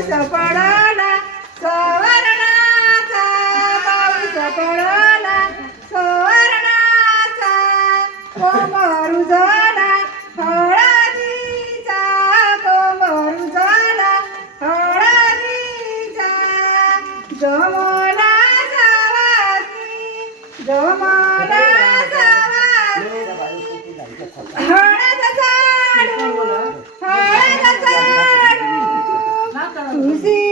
पाऊस पडला सवर्णाचा पाऊस पडला सवर्णाचा कोमर उजळला हळदीचा कोमर उजळला हळदीचा जमला जावासी जमला जावासी हळद झाडू हळद झाडू खुशी